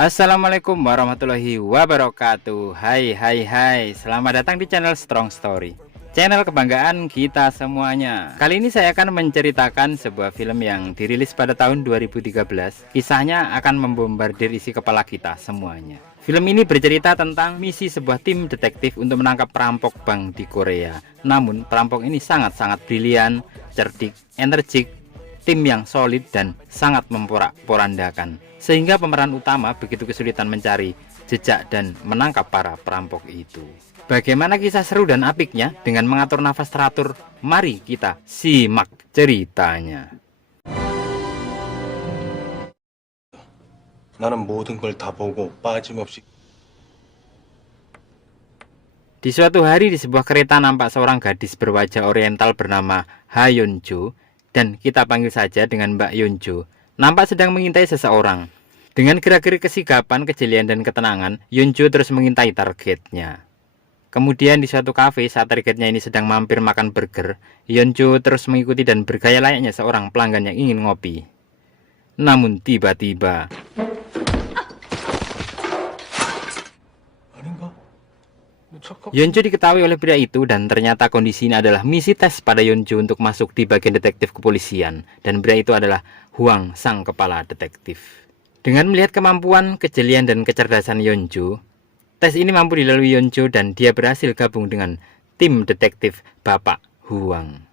Assalamualaikum warahmatullahi wabarakatuh. Hai, selamat datang di channel Strong Story, channel kebanggaan kita semuanya. Kali ini saya akan menceritakan sebuah film yang dirilis pada tahun 2013. Kisahnya akan membombardir isi kepala kita semuanya. Film ini bercerita tentang misi sebuah tim detektif untuk menangkap perampok bank di Korea. Namun perampok ini sangat-sangat brilian, cerdik, energik, tim yang solid dan sangat memporak-porandakan, sehingga pemeran utama begitu kesulitan mencari jejak dan menangkap para perampok itu. Bagaimana kisah seru dan apiknya dengan mengatur nafas teratur? Mari kita simak ceritanya. 나는 모든 걸 다 보고 빠짐없이. Di suatu hari di sebuah kereta nampak seorang gadis berwajah oriental bernama Ha Yeonjo, dan kita panggil saja dengan Mbak Yeonjo, nampak sedang mengintai seseorang. Dengan gerak-gerik kesigapan, kejelian dan ketenangan, Yeonjo terus mengintai targetnya. Kemudian di suatu kafe saat targetnya ini sedang mampir makan burger, Yeonjo terus mengikuti dan bergaya layaknya seorang pelanggan yang ingin ngopi. Namun tiba-tiba Yeonjo diketahui oleh pria itu, dan ternyata kondisi ini adalah misi tes pada Yeonjo untuk masuk di bagian detektif kepolisian, dan pria itu adalah Hwang, sang kepala detektif. Dengan melihat kemampuan, kejelian dan kecerdasan Yeonjo, tes ini mampu dilalui Yeonjo dan dia berhasil gabung dengan tim detektif Bapak Hwang.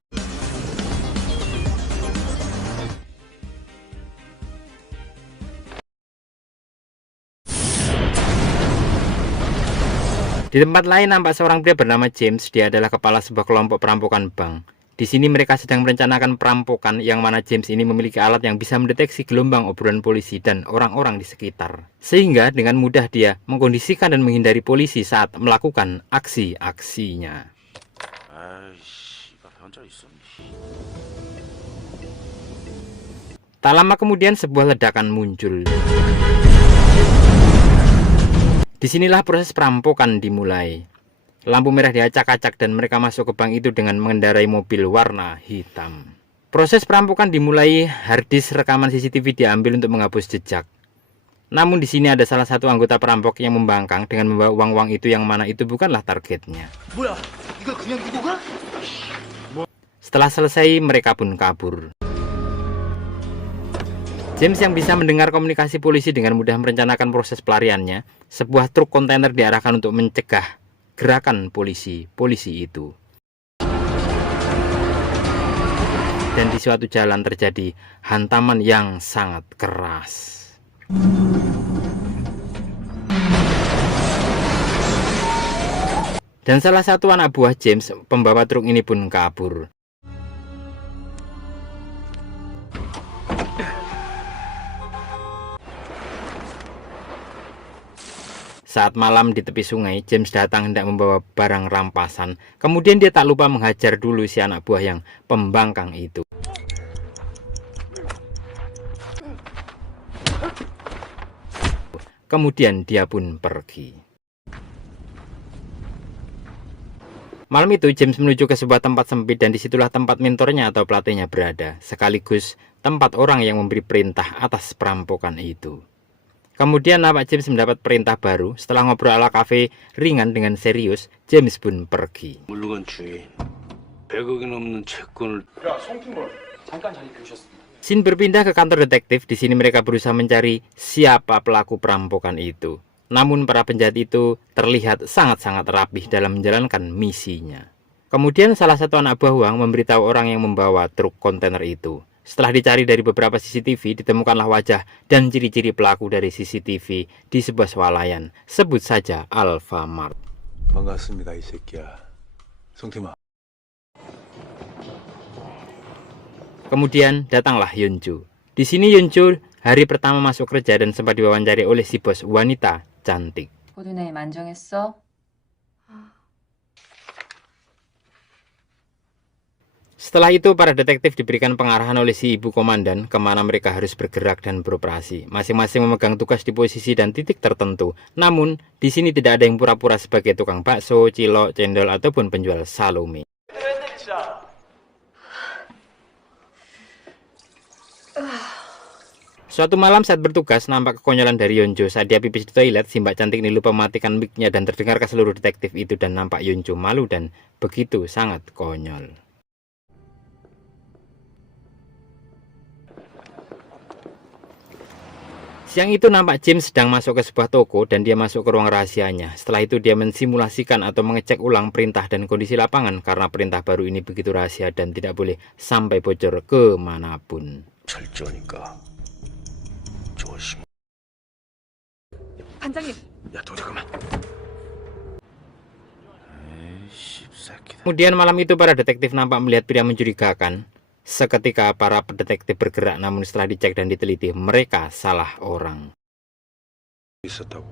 Di tempat lain nampak seorang pria bernama James. Dia adalah kepala sebuah kelompok perampokan bank. Di sini mereka sedang merencanakan perampokan, yang mana James ini memiliki alat yang bisa mendeteksi gelombang obrolan polisi dan orang-orang di sekitar. Sehingga dengan mudah dia mengkondisikan dan menghindari polisi saat melakukan aksi-aksinya. Tak lama kemudian sebuah ledakan muncul. Disinilah proses perampokan dimulai. Lampu merah diacak-acak dan mereka masuk ke bank itu dengan mengendarai mobil warna hitam. Proses perampokan dimulai, harddisk rekaman CCTV diambil untuk menghapus jejak. Namun di sini ada salah satu anggota perampok yang membangkang dengan membawa uang-uang itu, yang mana itu bukanlah targetnya. Setelah selesai, mereka pun kabur. James yang bisa mendengar komunikasi polisi dengan mudah merencanakan proses pelariannya. Sebuah truk kontainer diarahkan untuk mencegah gerakan polisi itu. Dan di suatu jalan terjadi hantaman yang sangat keras. Dan salah satu anak buah James, pembawa truk ini pun kabur. Saat malam di tepi sungai, James datang hendak membawa barang rampasan. Kemudian dia tak lupa menghajar dulu si anak buah yang pembangkang itu. Kemudian dia pun pergi. Malam itu James menuju ke sebuah tempat sempit, dan disitulah tempat mentornya atau pelatihnya berada, sekaligus tempat orang yang memberi perintah atas perampokan itu. Kemudian nampak James mendapat perintah baru. Setelah ngobrol ala kafe ringan dengan serius, James pun pergi. Scene berpindah ke kantor detektif. Di sini mereka berusaha mencari siapa pelaku perampokan itu. Namun para penjahat itu terlihat sangat-sangat rapih dalam menjalankan misinya. Kemudian salah satu anak buah Hwang memberitahu orang yang membawa truk kontainer itu. Setelah dicari dari beberapa CCTV, ditemukanlah wajah dan ciri-ciri pelaku dari CCTV di sebuah swalayan. Sebut saja Alfamart. 반갑습니다, 이 새끼야. 송팀아. Kemudian datanglah Yeonjo. Di sini Yeonjo hari pertama masuk kerja dan sempat diwawancari oleh si bos wanita cantik. 고두네 만정했어? Setelah itu para detektif diberikan pengarahan oleh si ibu komandan kemana mereka harus bergerak dan beroperasi. Masing-masing memegang tugas di posisi dan titik tertentu. Namun di sini tidak ada yang pura-pura sebagai tukang bakso, cilok, cendol ataupun penjual salome. Suatu malam saat bertugas, nampak kekonyolan dari Yonjo. Saat dia pipis di toilet, si mbak cantik ini lupa mematikan mic-nya dan terdengar ke seluruh detektif itu, dan nampak Yonjo malu dan begitu sangat konyol. Siang itu nampak James sedang masuk ke sebuah toko dan dia masuk ke ruang rahasianya. Setelah itu dia mensimulasikan atau mengecek ulang perintah dan kondisi lapangan karena perintah baru ini begitu rahasia dan tidak boleh sampai bocor kemanapun. 철저하니까 조심. 반장님. 야 도저그만. 에이 씹새끼다. Kemudian malam itu para detektif nampak melihat pria mencurigakan. Seketika para detektif bergerak, namun setelah dicek dan diteliti mereka salah orang. 있었다고.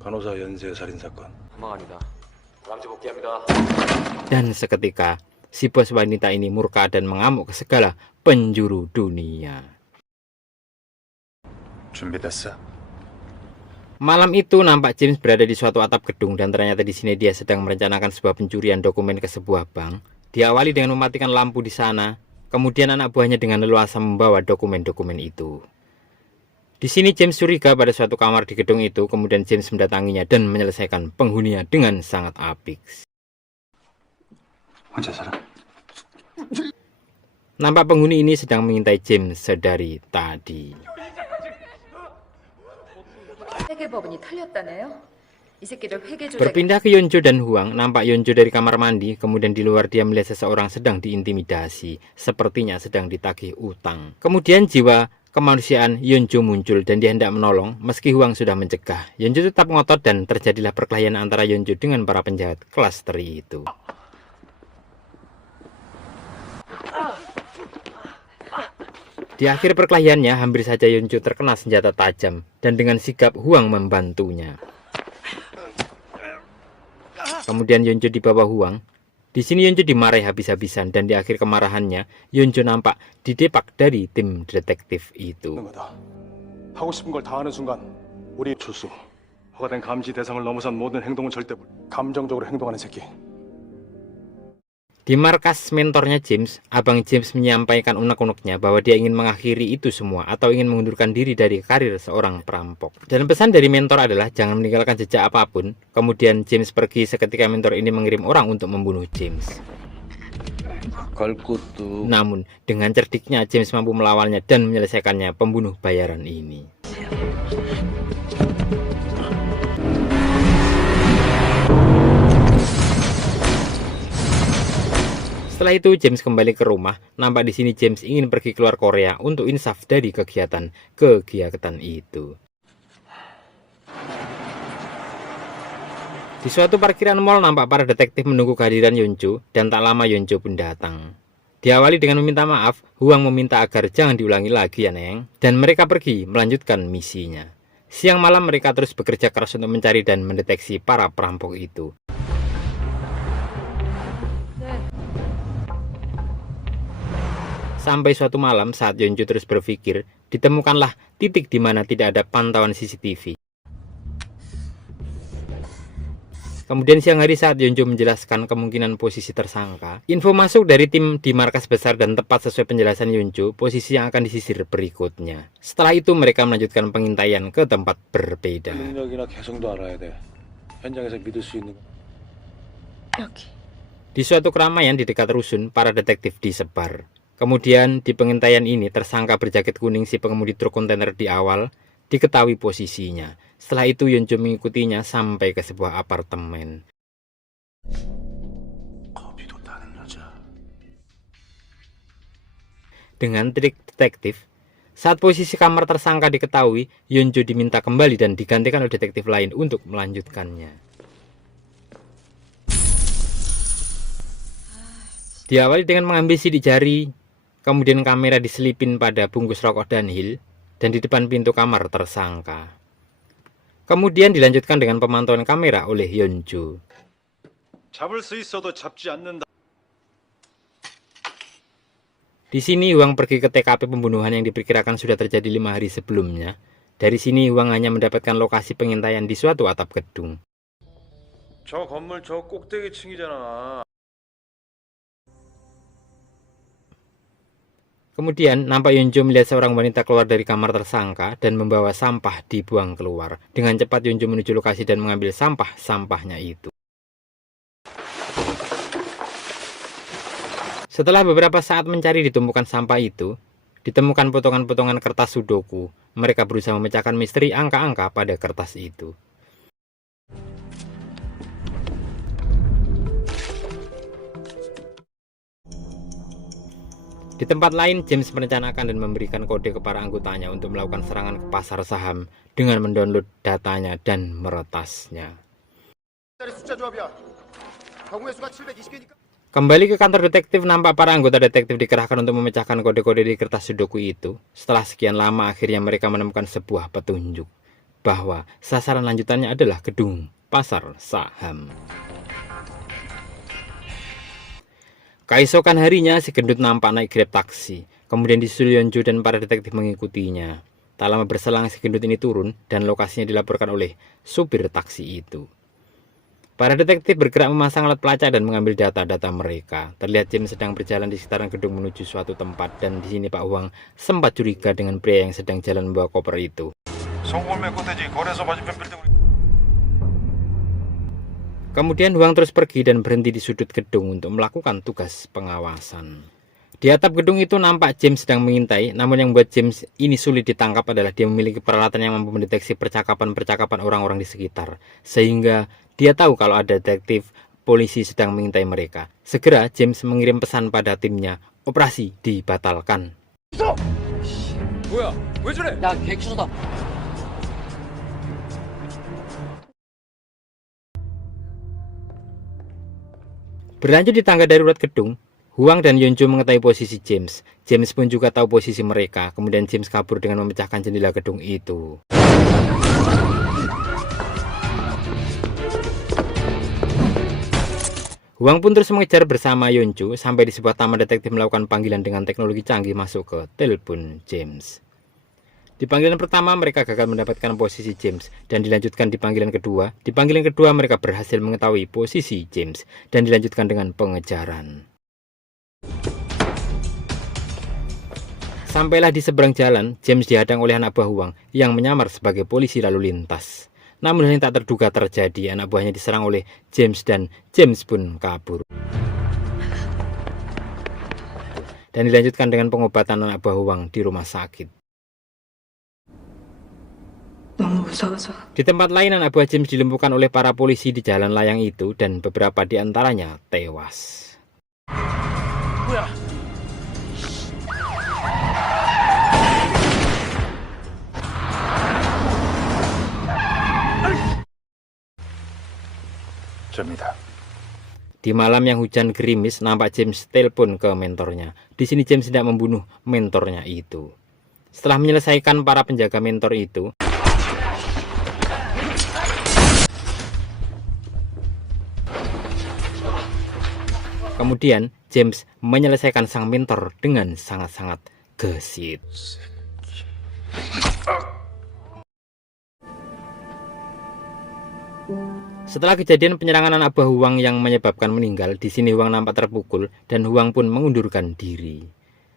간호사 연쇄 살인 사건. 도망갑니다. 감시 복귀합니다. Dan seketika si bos wanita ini murka dan mengamuk ke segala penjuru dunia. 준비됐어? Malam itu nampak James berada di suatu atap gedung dan ternyata di sini dia sedang merencanakan sebuah pencurian dokumen ke sebuah bank. Diawali dengan mematikan lampu di sana, kemudian anak buahnya dengan leluasa membawa dokumen-dokumen itu. Di sini James curiga pada suatu kamar di gedung itu, kemudian James mendatanginya dan menyelesaikan penghuninya dengan sangat apik. 혼자 살아? Nampak penghuni ini sedang mengintai James sedari tadi. 회계법원이 틀렸다네요. 이 새끼들 회계 조작. Berpindah ke Yonjo dan Huang, nampak Yonjo dari kamar mandi, kemudian di luar dia melihat seseorang sedang diintimidasi, sepertinya sedang ditagih utang. Kemudian jiwa kemanusiaan Yonjo muncul dan dia hendak menolong, meski Huang sudah mencegah. Yonjo tetap ngotot dan terjadilah perkelahian antara Yonjo dengan para penjahat kelas teri itu. Di akhir perkelahiannya, hampir saja Yonjo terkena senjata tajam dan dengan sigap Huang membantunya. Kemudian Yonjo dibawa Huang. Di sini Yonjo dimarahi habis-habisan dan di akhir kemarahannya, Yonjo nampak didepak dari tim detektif itu. 거다. 하고 싶은 걸 다 하는 순간 우리 주수 허가된 감시 대상을 넘어선 모든 행동은 절대 감정적으로 행동하는 새끼. Di markas mentornya James, Abang James menyampaikan unek-uneknya bahwa dia ingin mengakhiri itu semua atau ingin mengundurkan diri dari karir seorang perampok. Dan pesan dari mentor adalah jangan meninggalkan jejak apapun. Kemudian James pergi seketika mentor ini mengirim orang untuk membunuh James. Namun dengan cerdiknya James mampu melawannya dan menyelesaikannya pembunuh bayaran ini. Setelah itu James kembali ke rumah. Nampak di sini James ingin pergi keluar Korea untuk insaf dari kegiatan itu. Di suatu parkiran mal nampak para detektif menunggu kehadiran Yonjo dan tak lama Yonjo pun datang. Diawali dengan meminta maaf, Huang meminta agar jangan diulangi lagi ya Neng, dan mereka pergi melanjutkan misinya. Siang malam mereka terus bekerja keras untuk mencari dan mendeteksi para perampok itu. Sampai suatu malam saat Yonjo terus berpikir, ditemukanlah titik di mana tidak ada pantauan CCTV. Kemudian siang hari saat Yonjo menjelaskan kemungkinan posisi tersangka, info masuk dari tim di markas besar dan tepat sesuai penjelasan Yonjo, posisi yang akan disisir berikutnya. Setelah itu mereka melanjutkan pengintaian ke tempat berbeda. 능력이나 개성도 알아야 돼. 현장에서 믿을 수 있는. 여기. Di suatu keramaian di dekat rusun, para detektif disebar. Kemudian di pengintaian ini tersangka berjaket kuning si pengemudi truk kontainer di awal diketahui posisinya. Setelah itu Yonjo mengikutinya sampai ke sebuah apartemen. Dengan trik detektif, saat posisi kamar tersangka diketahui, Yonjo diminta kembali dan digantikan oleh detektif lain untuk melanjutkannya. Diawali dengan mengambil sidik jari, kemudian kamera diselipin pada bungkus rokok Dunhill dan di depan pintu kamar tersangka. Kemudian dilanjutkan dengan pemantauan kamera oleh Yonjo. 잡을 수 있어도 잡지 않는다. Di sini Huang pergi ke TKP pembunuhan yang diperkirakan sudah terjadi 5 hari sebelumnya. Dari sini Huang hanya mendapatkan lokasi pengintaian di suatu atap gedung. 저 건물 저 꼭대기층이잖아. Kemudian nampak Yonjo melihat seorang wanita keluar dari kamar tersangka dan membawa sampah dibuang keluar. Dengan cepat Yonjo menuju lokasi dan mengambil sampah-sampahnya itu. Setelah beberapa saat mencari di tumpukan sampah itu, ditemukan potongan-potongan kertas sudoku. Mereka berusaha memecahkan misteri angka-angka pada kertas itu. Di tempat lain, James merencanakan dan memberikan kode kepada anggotanya untuk melakukan serangan ke pasar saham dengan mendownload datanya dan meretasnya. Kembali ke kantor detektif, nampak para anggota detektif dikerahkan untuk memecahkan kode-kode di kertas sudoku itu. Setelah sekian lama, akhirnya mereka menemukan sebuah petunjuk bahwa sasaran lanjutannya adalah gedung pasar saham. Keesokan harinya, si gendut nampak naik grab taksi. Kemudian disusul Yonjo dan para detektif mengikutinya. Tak lama berselang, si gendut ini turun dan lokasinya dilaporkan oleh supir taksi itu. Para detektif bergerak memasang alat pelacak dan mengambil data-data mereka. Terlihat James sedang berjalan di sekitaran gedung menuju suatu tempat, dan di sini Pak Huang sempat curiga dengan pria yang sedang jalan membawa koper itu. Kemudian Huang terus pergi dan berhenti di sudut gedung untuk melakukan tugas pengawasan. Di atap gedung itu nampak James sedang mengintai, namun yang membuat James ini sulit ditangkap adalah dia memiliki peralatan yang mampu mendeteksi percakapan-percakapan orang-orang di sekitar, sehingga dia tahu kalau ada detektif polisi sedang mengintai mereka. Segera James mengirim pesan pada timnya, operasi dibatalkan. Berlanjut di tangga darurat gedung, Huang dan Yonjo mengetahui posisi James. James pun juga tahu posisi mereka. Kemudian James kabur dengan memecahkan jendela gedung itu. Huang pun terus mengejar bersama Yonjo sampai di sebuah taman detektif melakukan panggilan dengan teknologi canggih masuk ke telepon James. Di panggilan pertama mereka gagal mendapatkan posisi James dan dilanjutkan di panggilan kedua. Di panggilan kedua mereka berhasil mengetahui posisi James dan dilanjutkan dengan pengejaran. Sampailah di seberang jalan, James dihadang oleh anak buah Huang yang menyamar sebagai polisi lalu lintas. Namun hal yang tak terduga terjadi, anak buahnya diserang oleh James dan James pun kabur. Dan dilanjutkan dengan pengobatan anak buah Huang di rumah sakit. Di tempat lain, anak buah James dilumpuhkan oleh para polisi di jalan layang itu dan beberapa di antaranya tewas. Di malam yang hujan gerimis, nampak James telepon ke mentornya. Di sini James tidak membunuh mentornya itu. Setelah menyelesaikan para penjaga mentor itu, kemudian James menyelesaikan sang mentor dengan sangat-sangat gesit. Setelah kejadian penyerangan anak buah Huang yang menyebabkan meninggal, di sini Huang nampak terpukul dan Huang pun mengundurkan diri.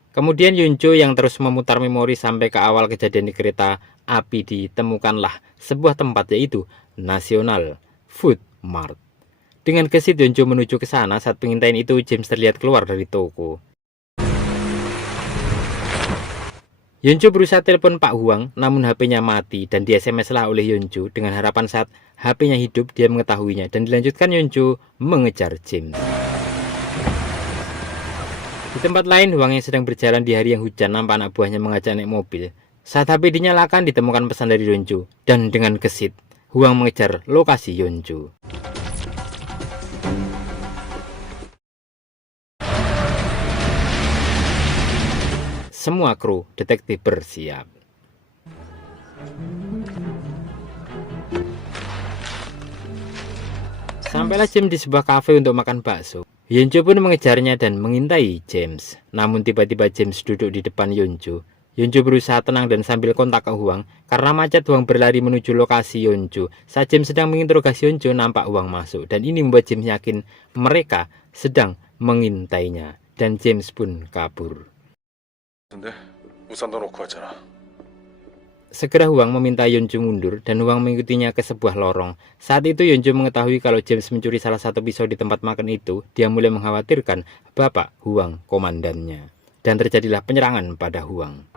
Kemudian Yonjo yang terus memutar memori sampai ke awal kejadian di kereta api ditemukanlah sebuah tempat, yaitu National Food Mart. Dengan gesit Yonjo menuju ke sana. Saat pengintaian itu James terlihat keluar dari toko. Yonjo berusaha telepon Pak Huang, namun HP-nya mati dan di SMS lah oleh Yonjo dengan harapan saat HP-nya hidup dia mengetahuinya, dan dilanjutkan Yonjo mengejar James. Di tempat lain, Huang yang sedang berjalan di hari yang hujan nampak anak buahnya mengajak naik mobil. Saat HP dinyalakan ditemukan pesan dari Yonjo dan dengan gesit Huang mengejar lokasi Yonjo. Semua kru detektif bersiap. Sampailah James di sebuah kafe untuk makan bakso. Yonjo pun mengejarnya dan mengintai James. Namun tiba-tiba James duduk di depan Yonjo. Yonjo berusaha tenang dan sambil kontak ke Huang. Karena macet, Huang berlari menuju lokasi Yonjo. Saat James sedang menginterogasi Yonjo, nampak Huang masuk. Dan ini membuat James yakin mereka sedang mengintainya. Dan James pun kabur. 근데 우산도 놓고 왔잖아. Segera Huang meminta Yonju mundur dan Huang mengikutinya ke sebuah lorong. Saat itu Yonju mengetahui kalau James mencuri salah satu pisau di tempat makan itu. Dia mulai mengkhawatirkan Bapak Huang, komandannya. Dan terjadilah penyerangan pada Huang.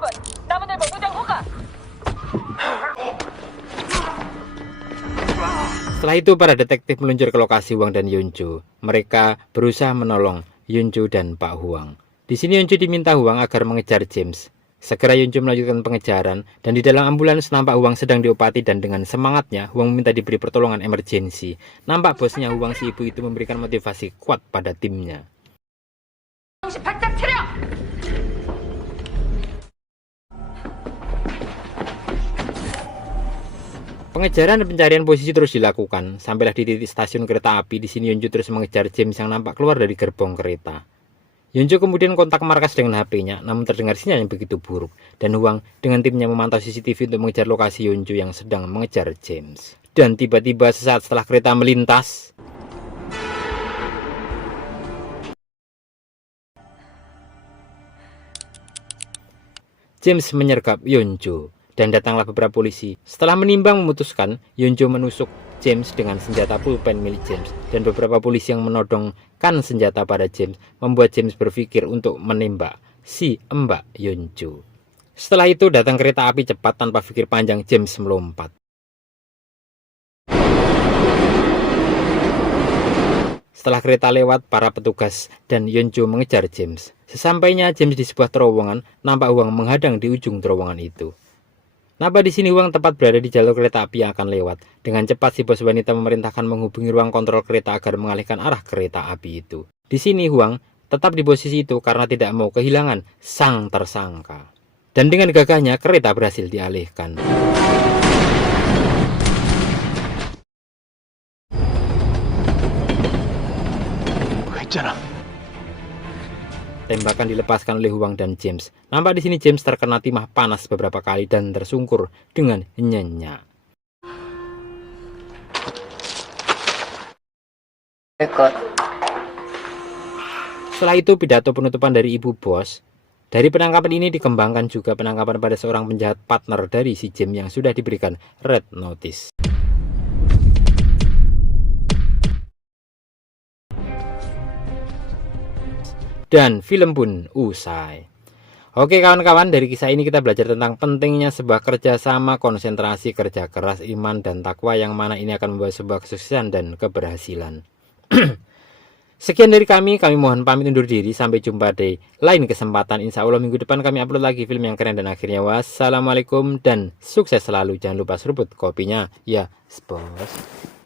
Setelah itu para detektif meluncur ke lokasi Huang dan Yonju. Mereka berusaha menolong Yonju dan Pak Huang. Di sini Yonju diminta Huang agar mengejar James. Segera Yonju melanjutkan pengejaran dan di dalam ambulans nampak Huang sedang diobati dan dengan semangatnya Huang meminta diberi pertolongan emergensi. Nampak bosnya Huang si ibu itu memberikan motivasi kuat pada timnya. Pengejaran dan pencarian posisi terus dilakukan. Sampailah di titik stasiun kereta api. Di sini Yonju terus mengejar James yang nampak keluar dari gerbong kereta. Yonju kemudian kontak markas dengan HP-nya, namun terdengar sinyal yang begitu buruk. Dan Huang dengan timnya memantau CCTV untuk mengejar lokasi Yonju yang sedang mengejar James. Dan tiba-tiba sesaat setelah kereta melintas, James menyergap Yonju. Dan datanglah beberapa polisi. Setelah menimbang memutuskan, Yonju menusuk James dengan senjata pulpen milik James. Dan beberapa polisi yang menodongkan senjata pada James membuat James berpikir untuk menembak si Mbak Yonju. Setelah itu datang kereta api cepat. Tanpa pikir panjang James melompat. Setelah kereta lewat, para petugas dan Yonju mengejar James. Sesampainya James di sebuah terowongan, nampak Huang menghadang di ujung terowongan itu. Nampak di sini Huang tepat berada di jalur kereta api yang akan lewat. Dengan cepat si bos wanita memerintahkan menghubungi ruang kontrol kereta agar mengalihkan arah kereta api itu. Di sini Huang tetap di posisi itu karena tidak mau kehilangan sang tersangka. Dan dengan gagahnya kereta berhasil dialihkan. 했잖아. Tembakan dilepaskan oleh Huang dan James. Nampak di sini James terkena timah panas beberapa kali dan tersungkur dengan nyenyak. Setelah itu pidato penutupan dari ibu bos. Dari penangkapan ini dikembangkan juga penangkapan pada seorang penjahat partner dari si James yang sudah diberikan red notice. Dan film pun usai. Oke kawan-kawan, dari kisah ini kita belajar tentang pentingnya sebuah kerjasama, konsentrasi, kerja keras, iman, dan takwa, yang mana ini akan membawa sebuah kesuksesan dan keberhasilan. Sekian dari kami mohon pamit undur diri. Sampai jumpa di lain kesempatan. Insya Allah minggu depan kami upload lagi film yang keren. Dan akhirnya wassalamualaikum dan sukses selalu. Jangan lupa seruput kopinya ya bos.